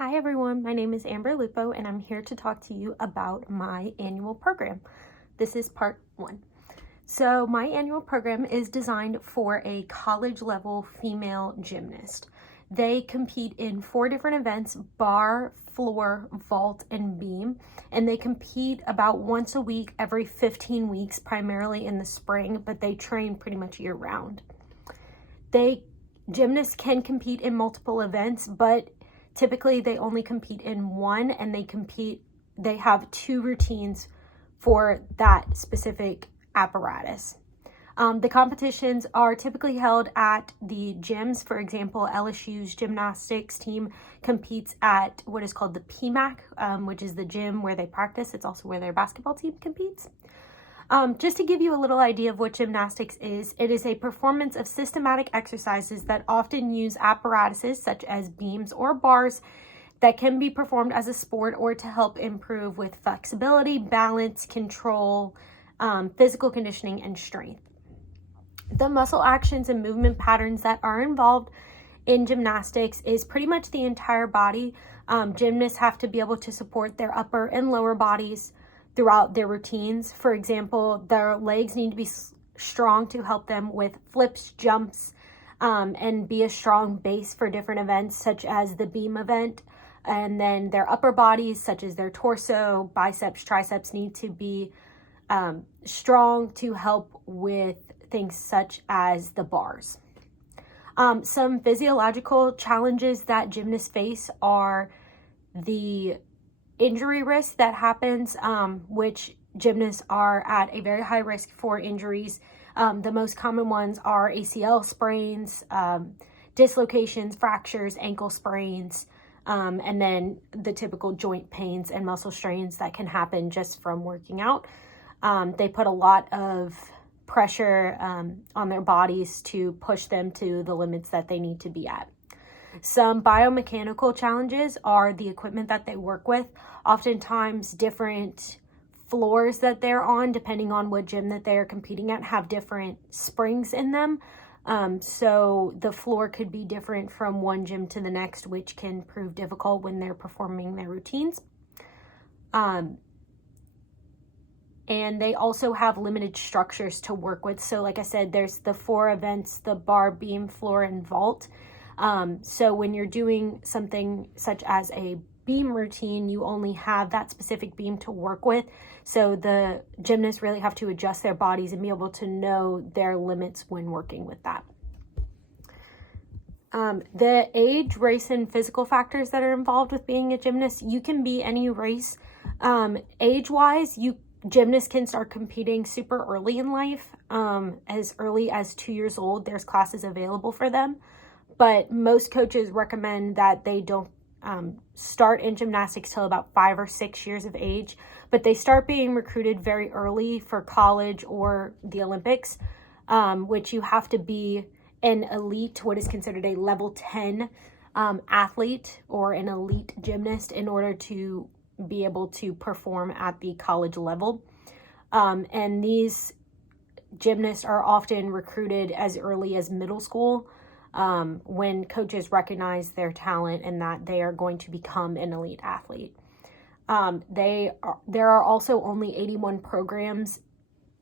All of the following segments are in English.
Hi everyone, my name is Amber Lupo and I'm here to talk to you about my annual program. This is part 1. So my annual program is designed for a college level female gymnast. They compete in 4 different events: bar, floor, vault, and beam. And they compete about once a week, every 15 weeks, primarily in the spring, but they train pretty much year round. Gymnasts can compete in multiple events, but typically they only compete in one, and they have 2 routines for that specific apparatus. The competitions are typically held at the gyms. For example, LSU's gymnastics team competes at what is called the PMAC, which is the gym where they practice. It's also where their basketball team competes. Just to give you a little idea of what gymnastics is, it is a performance of systematic exercises that often use apparatuses such as beams or bars that can be performed as a sport or to help improve with flexibility, balance, control, physical conditioning, and strength. The muscle actions and movement patterns that are involved in gymnastics is pretty much the entire body. Gymnasts have to be able to support their upper and lower bodies throughout their routines. For example, their legs need to be strong to help them with flips, jumps, and be a strong base for different events such as the beam event. And then their upper bodies, such as their torso, biceps, triceps, need to be strong to help with things such as the bars. Some physiological challenges that gymnasts face are the injury risk that happens, which gymnasts are at a very high risk for injuries. The most common ones are ACL sprains, dislocations, fractures, ankle sprains, and then the typical joint pains and muscle strains that can happen just from working out. They put a lot of pressure on their bodies to push them to the limits that they need to be at. Some biomechanical challenges are the equipment that they work with. Oftentimes different floors that they're on, depending on what gym that they're competing at, have different springs in them. So the floor could be different from one gym to the next, which can prove difficult when they're performing their routines. And they also have limited structures to work with. So like I said, there's the 4 events: the bar, beam, floor, and vault. So when you're doing something such as a beam routine, you only have that specific beam to work with. So the gymnasts really have to adjust their bodies and be able to know their limits when working with that. The age, race, and physical factors that are involved with being a gymnast, you can be any race. Age-wise, gymnasts can start competing super early in life. As early as 2 years old, there's classes available for them. But most coaches recommend that they don't start in gymnastics till about 5 or 6 years of age. But they start being recruited very early for college or the Olympics, which you have to be an elite, what is considered a level 10 athlete or an elite gymnast in order to be able to perform at the college level. And these gymnasts are often recruited as early as middle school, when coaches recognize their talent and that they are going to become an elite athlete. There are also only 81 programs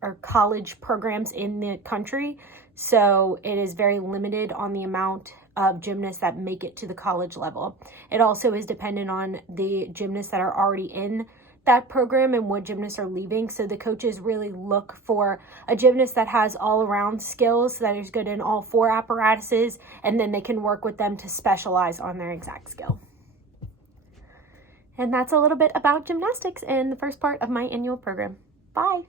or college programs in the country, so it is very limited on the amount of gymnasts that make it to the college level. It also is dependent on the gymnasts that are already in that program and what gymnasts are leaving. So the coaches really look for a gymnast that has all-around skills, that is good in all 4 apparatuses, and then they can work with them to specialize on their exact skill. And that's a little bit about gymnastics in the first part of my annual program. Bye!